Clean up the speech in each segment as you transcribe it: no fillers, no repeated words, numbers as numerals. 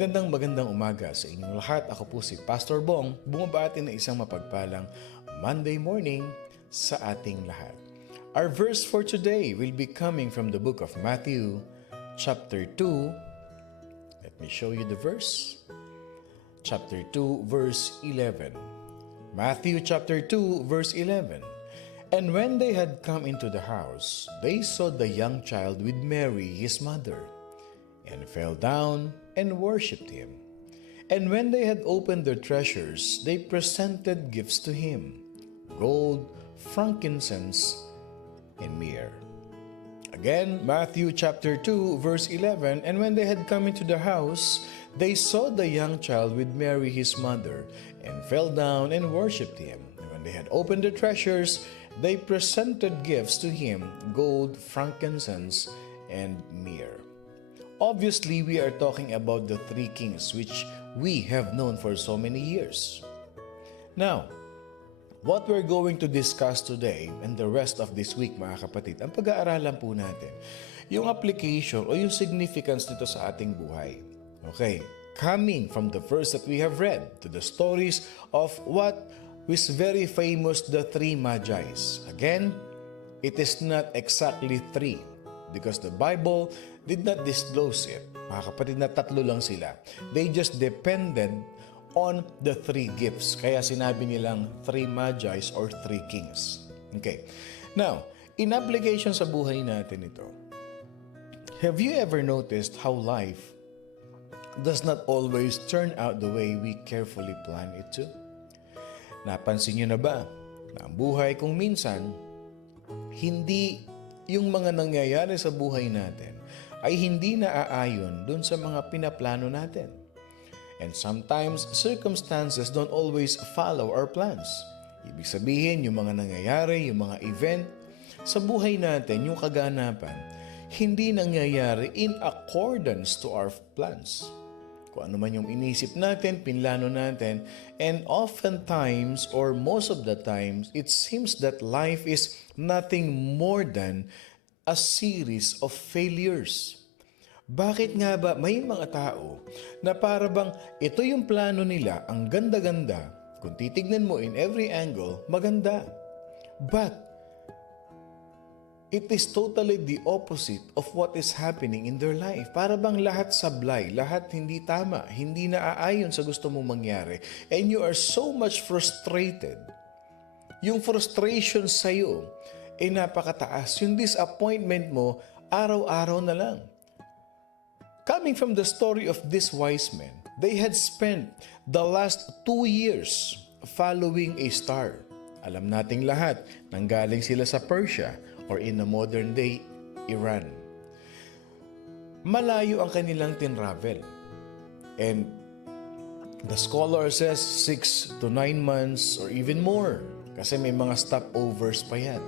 Magandang umaga sa inyong lahat. Ako po si Pastor Bong, bumabati na isang mapagpalang Monday morning sa ating lahat. Our verse for today will be coming from the book of Matthew, chapter 2. Let me show you the verse. Chapter 2, verse 11. Matthew chapter 2, verse 11. And when they had come into the house, they saw the young child with Mary, his mother, and fell down and worshipped him. And when they had opened their treasures, they presented gifts to him, gold, frankincense, and myrrh. Again, Matthew chapter 2, verse 11, And when they had come into the house, they saw the young child with Mary his mother, and fell down and worshipped him. And when they had opened their treasures, they presented gifts to him, gold, frankincense, and myrrh. Obviously, we are talking about the three kings which we have known for so many years. Now, what we're going to discuss today and the rest of this week, mga kapatid, ang pag-aaralan po natin, yung application o yung significance nito sa ating buhay. Okay, coming from the verse that we have read to the stories of what is very famous, the three Magi's. Again, it is not exactly three because the Bible did not disclose it. Mga kapatid, na tatlo lang sila. They just depended on the three gifts. Kaya sinabi nilang three Magi's or three kings. Okay. Now, in application sa buhay natin ito, have you ever noticed how life does not always turn out the way we carefully plan it to? Napansin niyo na ba na ang buhay kung minsan, hindi yung mga nangyayari sa buhay natin ay hindi naaayon dun sa mga pinaplano natin. And sometimes, circumstances don't always follow our plans. Ibig sabihin, yung mga nangyayari, yung mga event sa buhay natin, yung kaganapan, hindi nangyayari in accordance to our plans. Kung ano man yung inisip natin, pinlano natin, and oftentimes, or most of the times, it seems that life is nothing more than a series of failures. Bakit nga ba may mga tao na para bang ito yung plano nila, ang ganda-ganda, kung titignan mo in every angle, maganda. But it is totally the opposite of what is happening in their life. Para bang lahat sablay, lahat hindi tama, hindi naaayon sa gusto mong mangyari, and you are so much frustrated. Yung frustration sa'yo ay napakataas. Yung disappointment mo, araw-araw na lang. Coming from the story of these wise men, they had spent the last 2 years following a star. Alam nating lahat, nanggaling sila sa Persia or in the modern day, Iran. Malayo ang kanilang tinravel. And the scholar says 6 to 9 months or even more kasi may mga stopovers pa yan.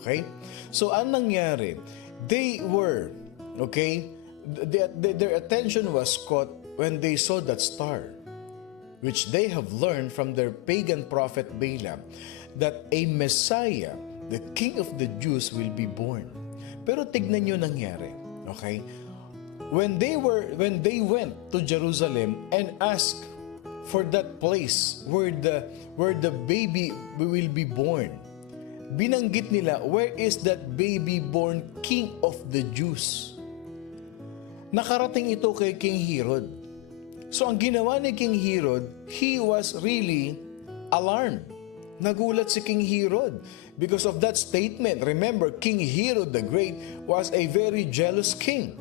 Okay? So, ang nangyari, they were, their attention was caught when they saw that star, which they have learned from their pagan prophet Balaam, that a Messiah, the King of the Jews, will be born. Pero tignan nyo nangyari, okay? When they went to Jerusalem and asked for that place where the baby will be born, binanggit nila, where is that baby born King of the Jews? Nakarating ito kay King Herod. So ang ginawa ni King Herod, he was really alarmed. Nagulat si King Herod because of that statement. Remember, King Herod the Great was a very jealous king.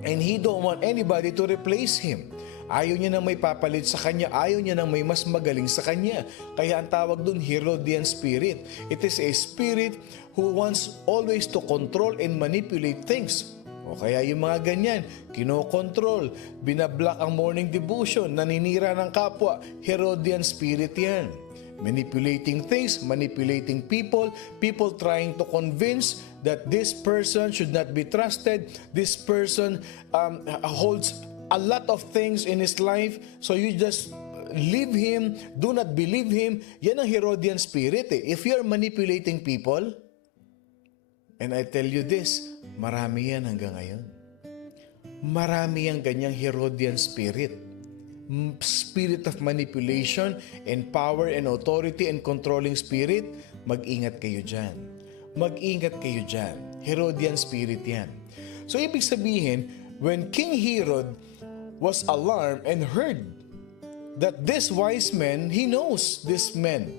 And he don't want anybody to replace him. Ayaw niya nang may papalit sa kanya. Ayaw niya nang may mas magaling sa kanya. Kaya ang tawag dun, Herodian spirit. It is a spirit who wants always to control and manipulate things. O kaya yung mga ganyan, kinokontrol, binablock ang morning devotion, naninira ng kapwa, Herodian spirit yan. Manipulating things, manipulating people, people trying to convince that this person should not be trusted, this person holds a lot of things in his life, so you just leave him, do not believe him. Yan ang Herodian spirit eh. If you're manipulating people, and I tell you this, marami yan hanggang ngayon. Marami ang ganyang Herodian spirit. Spirit of manipulation and power and authority and controlling spirit, mag-ingat kayo dyan. Mag-ingat kayo dyan. Herodian spirit yan. So, ibig sabihin, when King Herod was alarmed and heard that this wise man, he knows this men.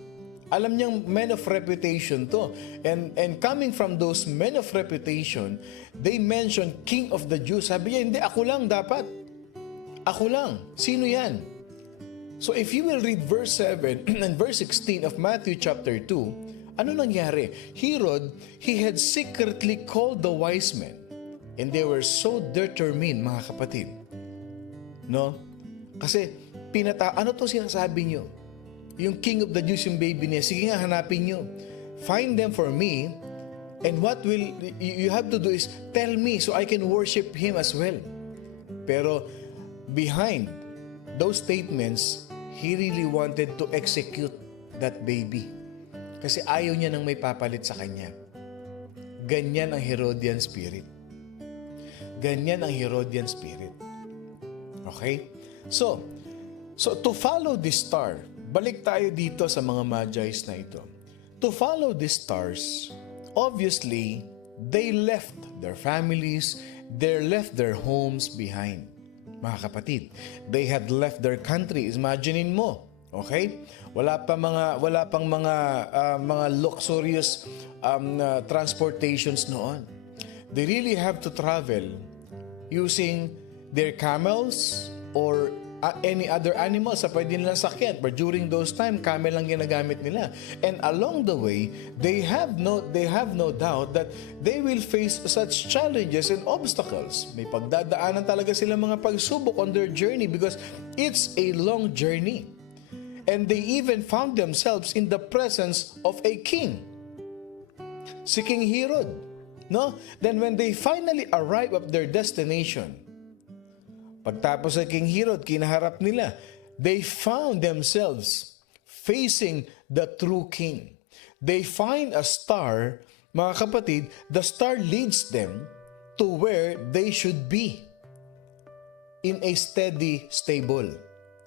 Alam niyang men of reputation to. And coming from those men of reputation, they mentioned King of the Jews. Sabi niya, hindi, ako lang dapat. Ako lang. Sino yan? So if you will read verse 7 and verse 16 of Matthew chapter 2, ano nangyari? Herod, he had secretly called the wise men. And they were so determined, mga kapatid. No? Kasi, ano to sinasabi niyo? Yung King of the Jews, yung baby niya, sige nga, hanapin niyo. Find them for me, and what will you have to do is tell me so I can worship Him as well. Pero, behind those statements, he really wanted to execute that baby. Kasi ayaw niya nang may papalit sa kanya. Ganyan ang Herodian spirit. Ganyan ang Herodian spirit. Okay? So to follow this star, balik tayo dito sa mga Magi's na ito. To follow these stars, obviously, they left their families, they left their homes behind. Mga kapatid, they had left their country. Imaginein mo, okay? Wala pang mga luxurious transportations noon. They really have to travel using their camels or any other animals sa pwede nilang sakyan. But during those time, camel lang ginagamit nila. And along the way, they have no doubt that they will face such challenges and obstacles. May pagdadaanan talaga sila mga pagsubok on their journey because it's a long journey. And they even found themselves in the presence of a king. Si King Herod. No? Then when they finally arrive at their destination, pagtapos sa King Herod, kinaharap nila, they found themselves facing the true king. They find a star, mga kapatid, the star leads them to where they should be. In a steady stable.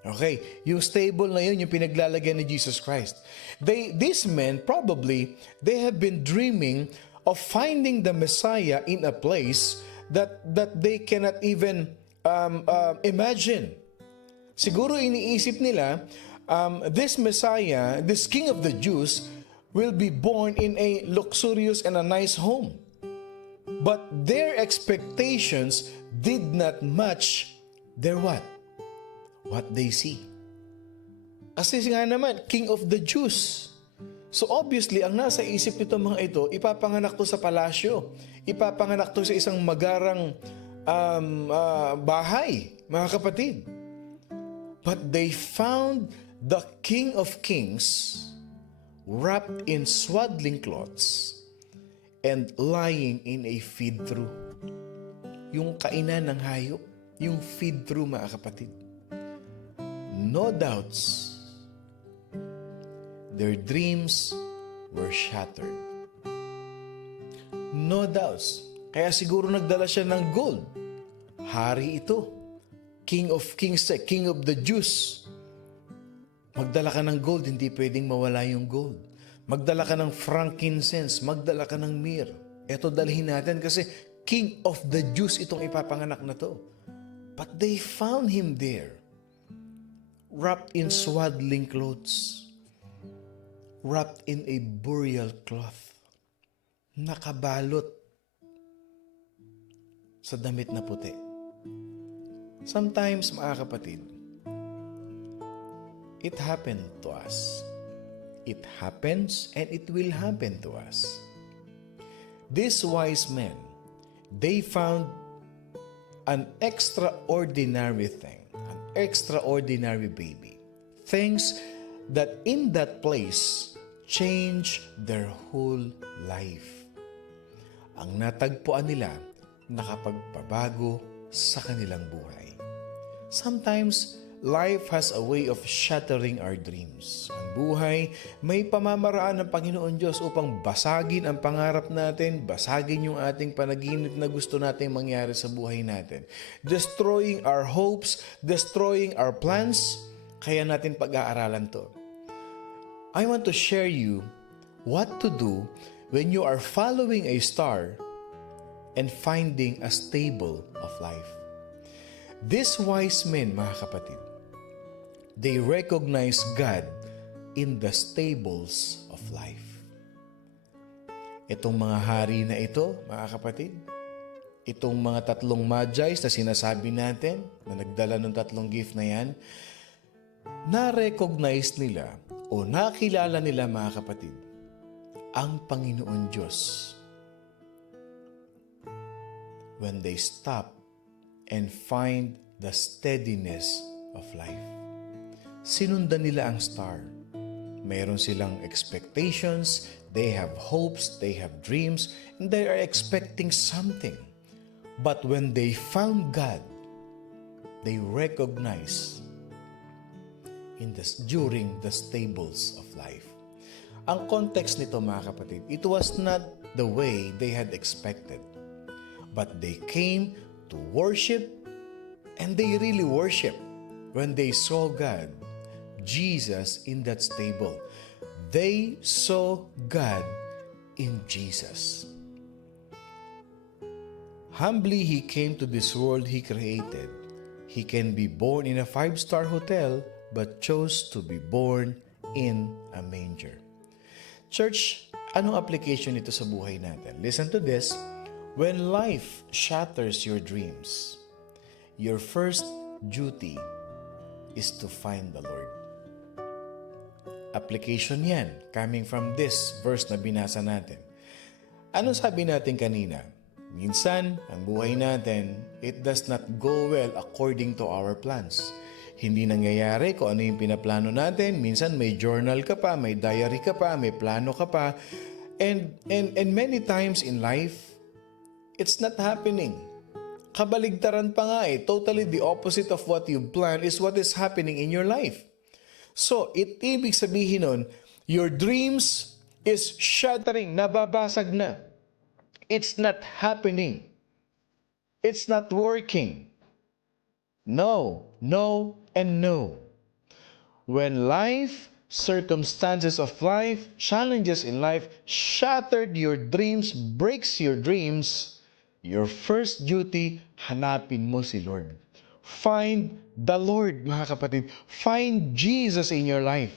Okay, yung stable na yun, yung pinaglalagyan ni Jesus Christ. These men, probably, they have been dreaming of finding the Messiah in a place that they cannot even imagine. Siguro iniisip nila, this Messiah, this King of the Jews, will be born in a luxurious and a nice home. But their expectations did not match their what? What they see. Kasi nga naman, King of the Jews. So obviously, ang nasa isip nito mga ito, ipapanganak to sa palasyo. Ipapanganak to sa isang magarang bahay, mga kapatid. But they found the King of Kings wrapped in swaddling cloths and lying in a feed-through. Yung kainan ng hayop, yung feed-through, mga kapatid. No doubts, their dreams were shattered. No doubts. Kaya siguro nagdala siya ng gold. Hari ito. King of Kings, King of the Jews. Magdala ka ng gold, hindi pwedeng mawala yung gold. Magdala ka ng frankincense, magdala ka ng myrrh. Ito dalhin natin kasi King of the Jews itong ipapanganak na to. But they found him there, wrapped in swaddling clothes, wrapped in a burial cloth, nakabalot sa damit na puti. Sometimes, mga kapatid, it happened to us. It happens and it will happen to us. These wise men, they found an extraordinary thing, an extraordinary baby. Things that in that place change their whole life. Ang natagpuan nila nakapagpabago sa kanilang buhay. Sometimes, life has a way of shattering our dreams. Ang buhay, may pamamaraan ng Panginoon Diyos upang basagin ang pangarap natin, basagin yung ating panaginip na gusto nating mangyari sa buhay natin. Destroying our hopes, destroying our plans, kaya natin pag-aaralan to. I want to share you what to do when you are following a star and finding a stable of life. These wise men, mga kapatid, they recognize God in the stables of life. Itong mga hari na ito, mga kapatid, itong mga tatlong magi's na sinasabi natin, na nagdala ng tatlong gift na yan, na-recognize nila o nakilala nila, mga kapatid, ang Panginoon Diyos when they stop and find the steadiness of life. Sinundan nila ang star. Mayroon silang expectations, they have hopes, they have dreams, and they are expecting something. But when they found God, they recognize during the stables of life. Ang context nito, mga kapatid, it was not the way they had expected. But they came to worship, and they really worship when they saw God, Jesus in that stable. They saw God in Jesus. Humbly, He came to this world He created. He can be born in a 5-star hotel, but chose to be born in a manger. Church, anong application nito sa buhay natin? Listen to this. When life shatters your dreams, your first duty is to find the Lord. Application yan, coming from this verse na binasa natin. Ano sabi natin kanina? Minsan, ang buhay natin, it does not go well according to our plans. Hindi nangyayari kung ano yung pinaplano natin. Minsan may journal ka pa, may diary ka pa, may plano ka pa. And many times in life, it's not happening. Kabaligtaran pa nga eh. Totally the opposite of what you plan is what is happening in your life. So, ibig sabihin nun, your dreams is shattering, nababasag na. It's not happening. It's not working. No, no, and no. When life, circumstances of life, challenges in life shattered your dreams, breaks your dreams, your first duty, hanapin mo si Lord. Find the Lord, mga kapatid. Find Jesus in your life.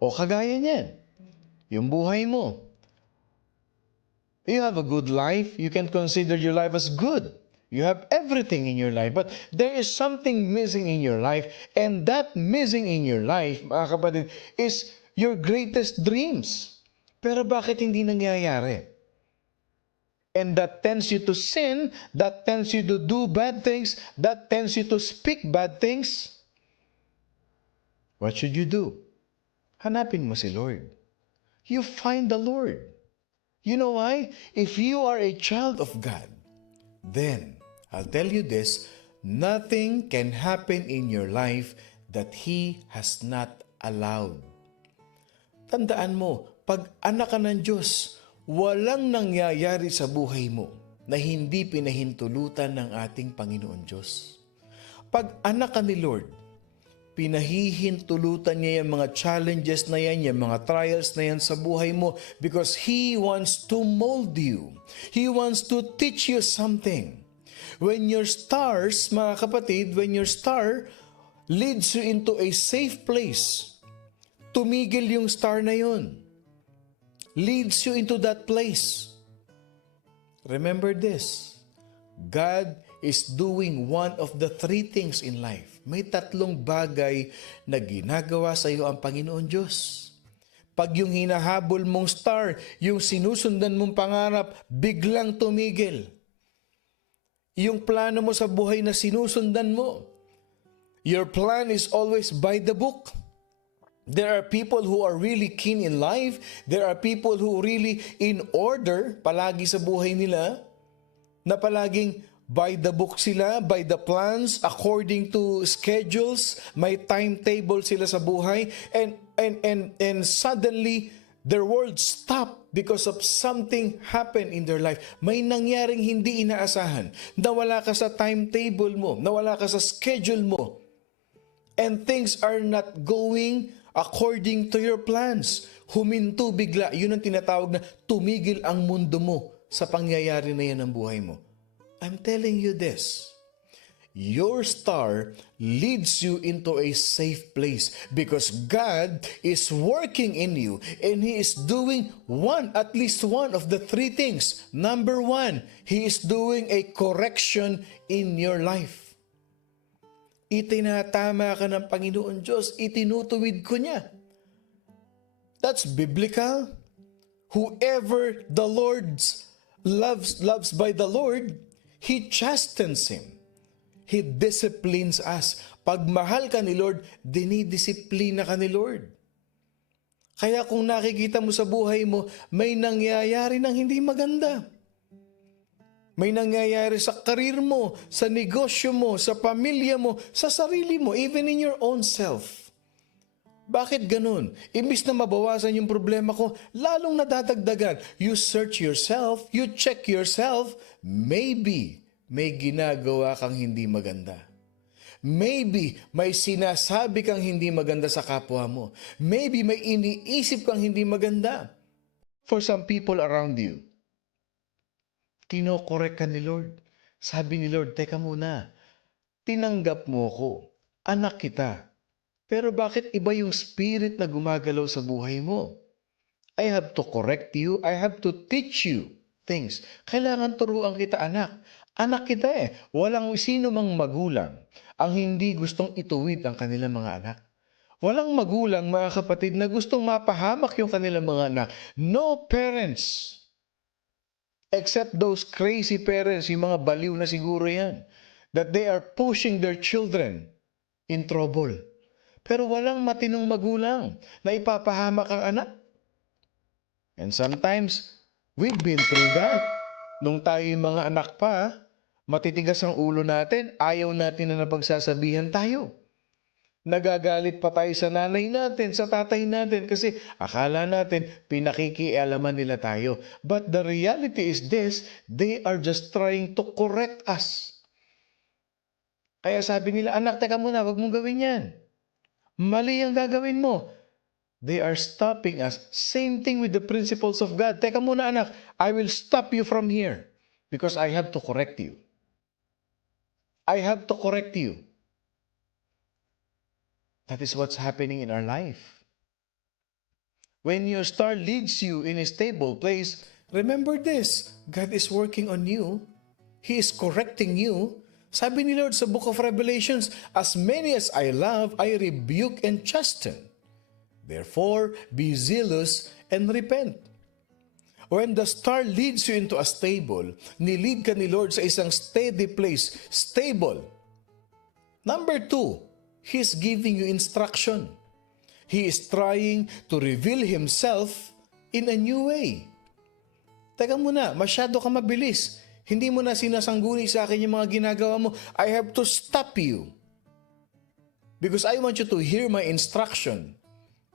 O kagaya niyan, yung buhay mo. You have a good life. You can consider your life as good. You have everything in your life, but there is something missing in your life, and that missing in your life, mga kapatid, is your greatest dreams. Pero bakit hindi nangyayari? And that tends you to sin, that tends you to do bad things, that tends you to speak bad things. What should you do? Hanapin mo si Lord. You find the Lord. You know why? If you are a child of God, then I'll tell you this, nothing can happen in your life that He has not allowed. Tandaan mo, pag anak ka ng Diyos, walang nangyayari sa buhay mo na hindi pinahintulutan ng ating Panginoon Diyos. Pag anak ka ni Lord, pinahihintulutan niya yung mga challenges na yan, yung mga trials na yan sa buhay mo because He wants to mold you. He wants to teach you something. When your stars, mga kapatid, when your star leads you into a safe place, tumigil yung star na yun. Leads you into that place. Remember this, God is doing one of the 3 things in life. May 3 bagay na ginagawa sa iyo ang Panginoon Diyos. Pag yung hinahabol mong star, yung sinusundan mong pangarap, biglang tumigil. Yung plano mo sa buhay na sinusundan mo. Your plan is always by the book. There are people who are really keen in life. There are people who really in order palagi sa buhay nila na palaging By the book sila, by the plans, according to schedules, may timetable sila sa buhay, and suddenly their world stopped because of something happened in their life. May nangyaring hindi inaasahan. Nawala ka sa timetable mo, nawala ka sa schedule mo, and things are not going according to your plans. Huminto bigla. Yun ang tinatawag na tumigil ang mundo mo sa pangyayari na yan ng buhay mo. I'm telling you this. Your star leads you into a safe place because God is working in you and He is doing at least one of the three things. Number one, He is doing a correction in your life. Itinatama ka ng Panginoon Diyos, itinutuwid ko niya. That's biblical. Whoever the Lord loves by the Lord, He chastens him. He disciplines us. Pag mahal ka ni Lord, dinidisiplina ka ni Lord. Kaya kung nakikita mo sa buhay mo, may nangyayari ng hindi maganda. May nangyayari sa karir mo, sa negosyo mo, sa pamilya mo, sa sarili mo, even in your own self. Bakit ganun? Imbis na mabawasan yung problema ko, lalong nadadagdagan. You search yourself, you check yourself, maybe may ginagawa kang hindi maganda. Maybe may sinasabi kang hindi maganda sa kapwa mo. Maybe may iniisip kang hindi maganda. For some people around you, kinokorek ka ni Lord. Sabi ni Lord, teka muna, tinanggap mo ko, anak kita. Pero bakit iba yung spirit na gumagalaw sa buhay mo? I have to correct you. I have to teach you things. Kailangan turuan kita, anak. Anak kita eh. Walang sino mang magulang ang hindi gustong ituwid ang kanilang mga anak. Walang magulang, mga kapatid, na gustong mapahamak yung kanilang mga anak. No parents. Except those crazy parents, yung mga baliw na siguro yan, that they are pushing their children in trouble. Pero walang matinong magulang na ipapahamak ang anak. And sometimes, we've been through that. Nung tayo yung mga anak pa, matitigas ang ulo natin, ayaw natin na napagsasabihan tayo. Nagagalit pa tayo sa nanay natin, sa tatay natin, kasi akala natin pinakikialaman nila tayo. But the reality is this, they are just trying to correct us. Kaya sabi nila, anak, teka muna, wag mong gawin yan. Mali ang gagawin mo. They are stopping us. Same thing with the principles of God. Teka muna, anak, I will stop you from here because I have to correct you. I have to correct you. That is what's happening in our life. When your star leads you in a stable place, remember this, God is working on you. He is correcting you. Sabi ni Lord sa book of Revelations, as many as I love, I rebuke and chasten. Therefore, be zealous and repent. When the star leads you into a stable, nilid ka ni Lord sa isang steady place, stable. Number 2, He's giving you instruction. He is trying to reveal Himself in a new way. Teka muna, masyado ka mabilis. Hindi mo na sinasangguni sa akin yung mga ginagawa mo. I have to stop you. Because I want you to hear my instruction.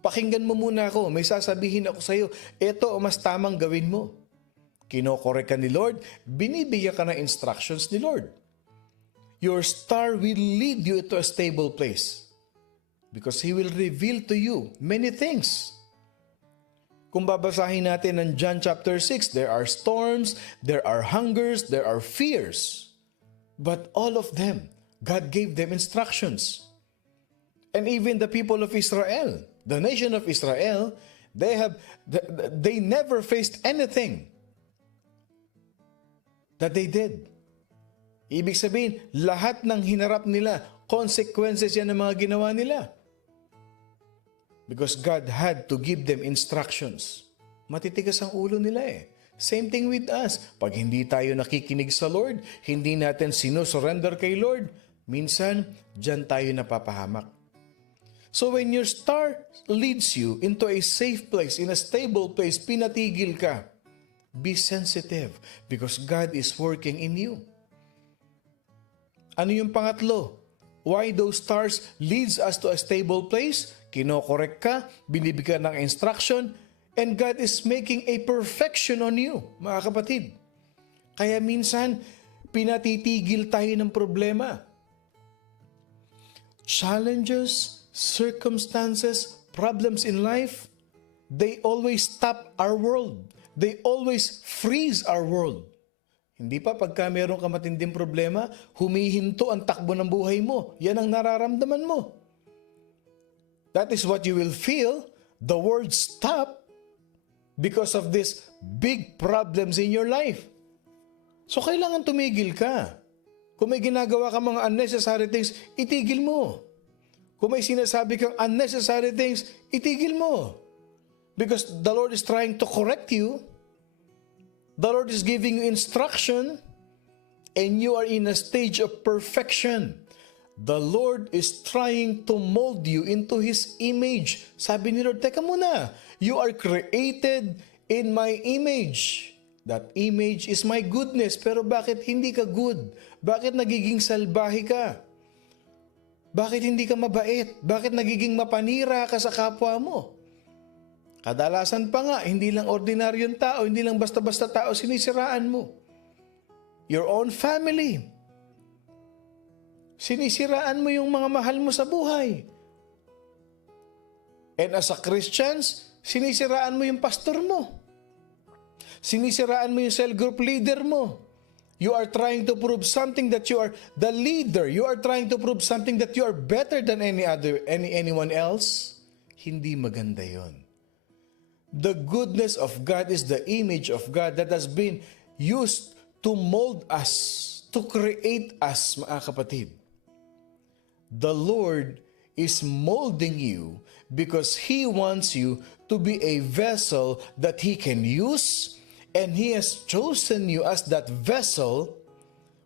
Pakinggan mo muna ako. May sasabihin ako sa iyo. Ito mas tamang gawin mo. Kinokorek ka ni Lord. Binibigyan ka ng instructions ni Lord. Your star will lead you to a stable place. Because He will reveal to you many things. Kung babasahin natin ng John chapter 6, there are storms, there are hungers, there are fears. But all of them, God gave them instructions. And even the people of Israel, the nation of Israel, they never faced anything that they did. Ibig sabihin, lahat ng hinarap nila, consequences yan ng mga ginawa nila. Because God had to give them instructions. Matitigas ang ulo nila eh. Same thing with us. Pag hindi tayo nakikinig sa Lord, hindi natin sinusurrender kay Lord, minsan, dyan tayo napapahamak. So when your star leads you into a safe place, in a stable place, pinatigil ka. Be sensitive because God is working in you. Ano yung pangatlo? Why those stars leads us to a stable place? Kinokorek ka, binibigyan ng instruction, and God is making a perfection on you, mga kapatid. Kaya minsan, pinatitigil tayo ng problema. Challenges, circumstances, problems in life, they always stop our world. They always freeze our world. Hindi pa pagka meron ka matinding problema, humihinto ang takbo ng buhay mo. Yan ang nararamdaman mo. That is what you will feel. The world stop because of these big problems in your life. So kailangan tumigil ka. Kung may ginagawa ka mga unnecessary things, itigil mo. Kung may sinasabi kang unnecessary things, itigil mo. Because the Lord is trying to correct you. The Lord is giving you instruction, and you are in a stage of perfection. The Lord is trying to mold you into His image. Sabi ni Lord, teka muna, you are created in my image. That image is my goodness. Pero bakit hindi ka good? Bakit nagiging salbahe ka? Bakit hindi ka mabait? Bakit nagiging mapanira ka sa kapwa mo? Kadalasan pa nga, hindi lang ordinaryong tao, hindi lang basta-basta tao sinisiraan mo. Your own family. Sinisiraan mo yung mga mahal mo sa buhay. And as a Christians, sinisiraan mo yung pastor mo. Sinisiraan mo yung cell group leader mo. You are trying to prove something that you are the leader. You are trying to prove something that you are better than anyone else. Hindi maganda yon. The goodness of God is the image of God that has been used to mold us, to create us, mga kapatid. The Lord is molding you because He wants you to be a vessel that He can use, and He has chosen you as that vessel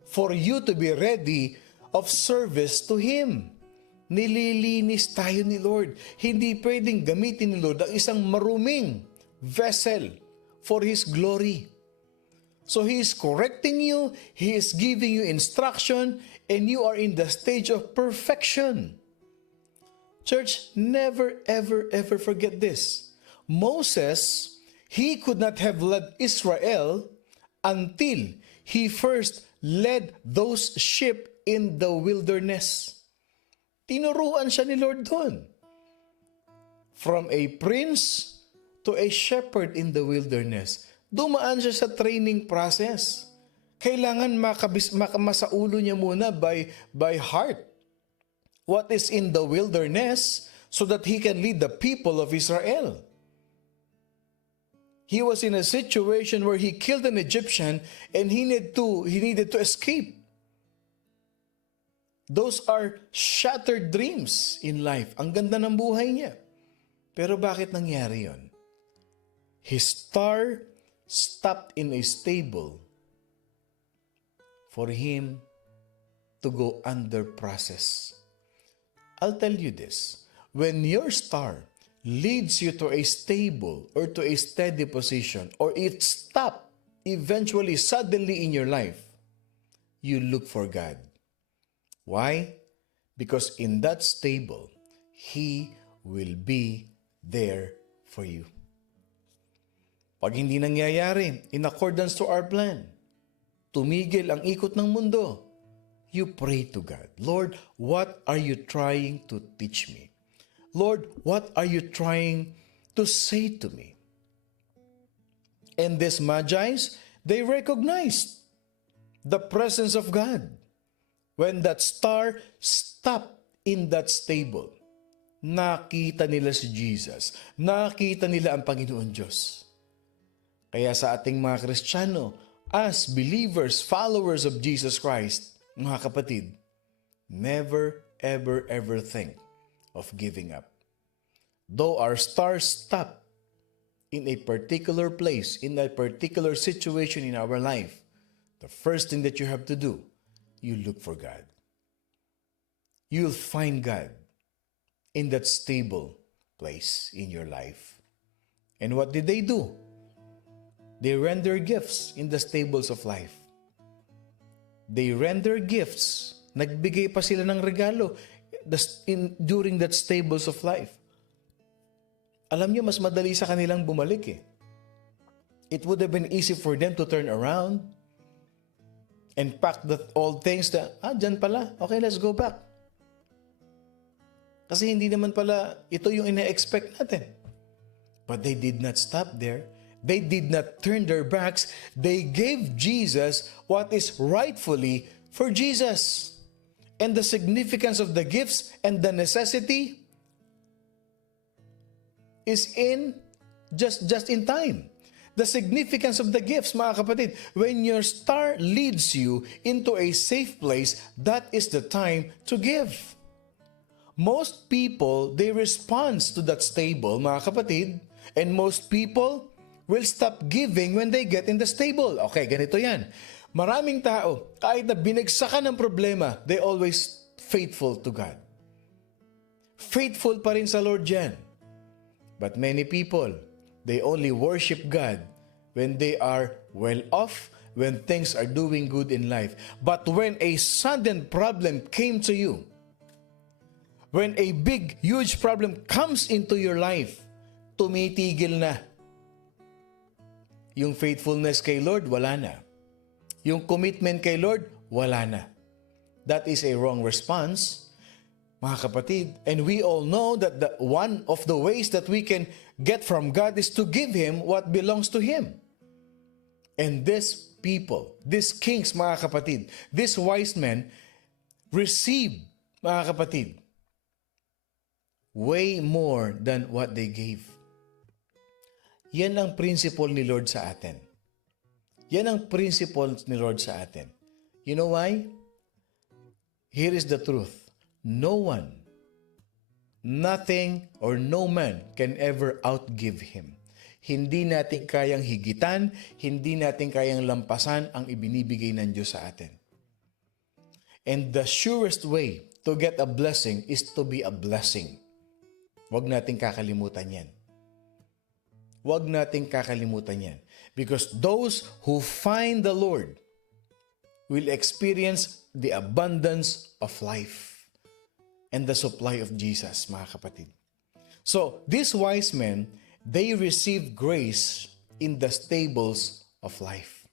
for you to be ready of service to Him. Nililinis tayo ni Lord. Hindi pwedeng gamitin ni Lord ang isang maruming vessel for His glory. So He is correcting you, He is giving you instruction, and you are in the stage of perfection. Church, never, ever, ever forget this. Moses, he could not have led Israel until he first led those sheep in the wilderness. Tinuruan siya ni Lord doon. From a prince to a shepherd in the wilderness. Dumaan siya sa training process. Kailangan masaulo niya muna by heart what is in the wilderness so that he can lead the people of Israel. He was in a situation where he killed an Egyptian and he needed to escape. Those are shattered dreams in life. Ang ganda ng buhay niya. Pero bakit nangyari yon? His star stopped in a stable for him to go under process. I'll tell you this. When your star leads you to a stable or to a steady position, or it stops eventually, suddenly in your life, you look for God. Why? Because in that stable, He will be there for you. Pag hindi nangyayari, in accordance to our plan, tumigil ang ikot ng mundo, you pray to God. Lord, what are you trying to teach me? Lord, what are you trying to say to me? And these Magi's, they recognized the presence of God. When that star stopped in that stable, nakita nila si Jesus. Nakita nila ang Panginoon Diyos. Kaya sa ating mga Kristiyano, as believers, followers of Jesus Christ, mga kapatid, never, ever, ever think of giving up. Though our stars stop in a particular place, in a particular situation in our life, the first thing that you have to do, you look for God. You'll find God in that stable place in your life. And what did they do? They render gifts in the stables of life. They render gifts Nagbigay pa sila ng regalo during that stables of life. Alam niyo, mas madali sa kanilang bumalik eh. It would have been easy for them to turn around and pack the old things that, dyan pala, okay, let's go back. Kasi hindi naman pala ito yung ina-expect natin. But they did not stop there. They did not turn their backs. They gave Jesus what is rightfully for Jesus. And the significance of the gifts and the necessity is in just in time. The significance of the gifts, mga kapatid, when your star leads you into a safe place, that is the time to give. Most people, they respond to that stable, mga kapatid, and most people will stop giving when they get in the stable. Okay, ganito yan. Maraming tao, kahit na binagsakan ng problema, they always faithful to God. Faithful pa rin sa Lord yan. But many people, they only worship God when they are well off, when things are doing good in life. But when a sudden problem came to you, when a big, huge problem comes into your life, tumitigil na. Yung faithfulness kay Lord, wala na. Yung commitment kay Lord, wala na. That is a wrong response, mga kapatid. And we all know that one of the ways that we can get from God is to give Him what belongs to Him. And these people, these kings, mga kapatid, these wise men, received, mga kapatid, way more than what they gave. Yan ang principle ni Lord sa atin. Yan ang principle ni Lord sa atin. You know why? Here is the truth. No one, nothing, or no man can ever outgive Him. Hindi natin kayang higitan, hindi natin kayang lampasan ang ibinibigay ng Diyos sa atin. And the surest way to get a blessing is to be a blessing. Huwag natin kakalimutan yan. Huwag nating kakalimutan yan. Because those who find the Lord will experience the abundance of life and the supply of Jesus, mga kapatid. So, these wise men, they received grace in the stables of life.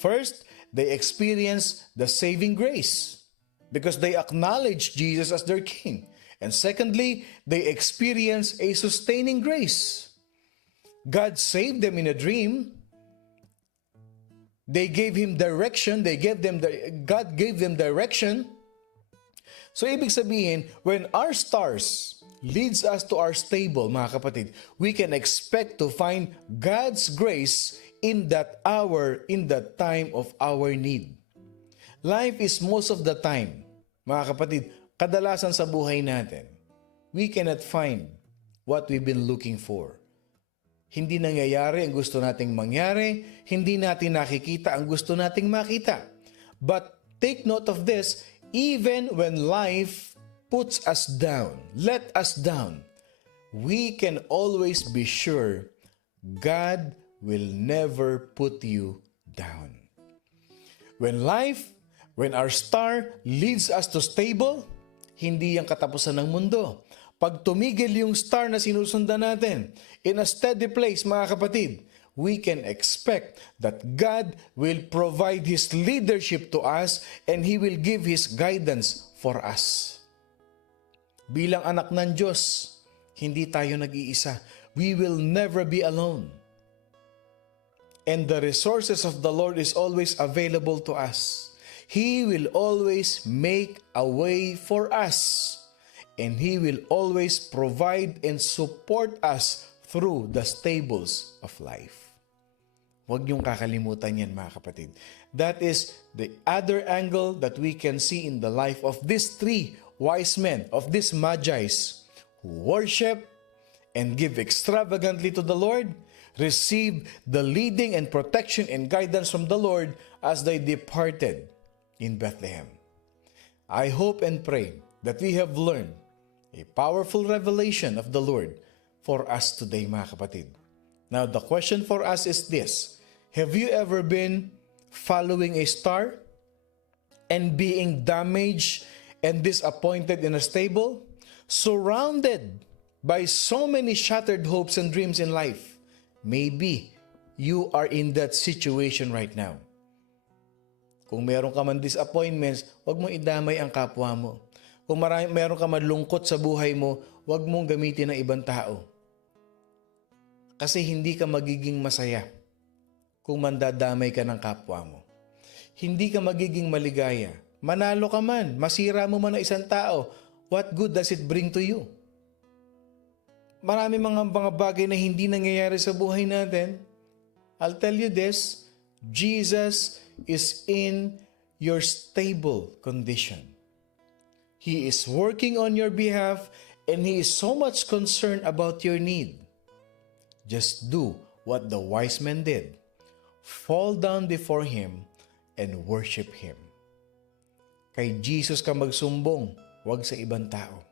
First, they experienced the saving grace because they acknowledged Jesus as their king. And secondly, they experienced a sustaining grace. God saved them in a dream. They gave Him direction. God gave them direction. So, ibig sabihin, when our stars leads us to our stable, mga kapatid, we can expect to find God's grace in that hour, in that time of our need. Life is most of the time, mga kapatid, kadalasan sa buhay natin, we cannot find what we've been looking for. Hindi nangyayari ang gusto nating mangyari, hindi natin nakikita ang gusto nating makita. But take note of this, even when life puts us down, let us down, we can always be sure God will never put you down. When our star leads us to stable, hindi ang katapusan ng mundo. Pag tumigil yung star na sinusundan natin, in a steady place, mga kapatid, we can expect that God will provide His leadership to us and He will give His guidance for us. Bilang anak ng Diyos, hindi tayo nag-iisa. We will never be alone. And the resources of the Lord is always available to us. He will always make a way for us. And He will always provide and support us through the stables of life. Huwag niyong kakalimutan yan, mga kapatid. That is the other angle that we can see in the life of these three wise men, of these magi's, who worship and give extravagantly to the Lord, receive the leading and protection and guidance from the Lord as they departed in Bethlehem. I hope and pray that we have learned a powerful revelation of the Lord for us today, mga kapatid. Now, the question for us is this: have you ever been following a star and being damaged and disappointed in a stable, surrounded by so many shattered hopes and dreams in life. Maybe you are in that situation right now. Kung meron ka man disappointments, huwag mong idamay ang kapwa mo. Kung meron ka man lungkot sa buhay mo, huwag mong gamitin ng ibang tao. Kasi hindi ka magiging masaya kung mandadamay ka ng kapwa mo. Hindi ka magiging maligaya. Manalo ka man, masira mo man ang isang tao, what good does it bring to you? Marami mga bagay na hindi nangyayari sa buhay natin. I'll tell you this, Jesus is in your stable condition. He is working on your behalf and He is so much concerned about your need. Just do what the wise men did. Fall down before Him and worship Him. Kay Jesus ka magsumbong, huwag sa ibang tao.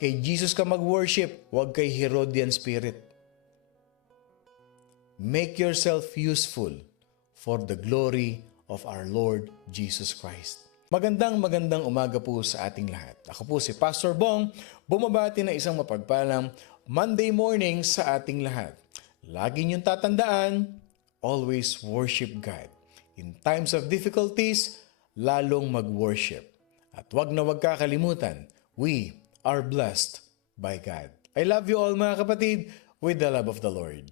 Kay Jesus ka mag-worship, huwag kay Herodian spirit. Make yourself useful for the glory of our Lord Jesus Christ. Magandang umaga po sa ating lahat. Ako po si Pastor Bong, bumabati na isang mapagpalang Monday morning sa ating lahat. Lagi niyong tatandaan, always worship God. In times of difficulties, lalong mag-worship. At wag na wag kakalimutan, we are blessed by God. I love you all mga kapatid with the love of the Lord.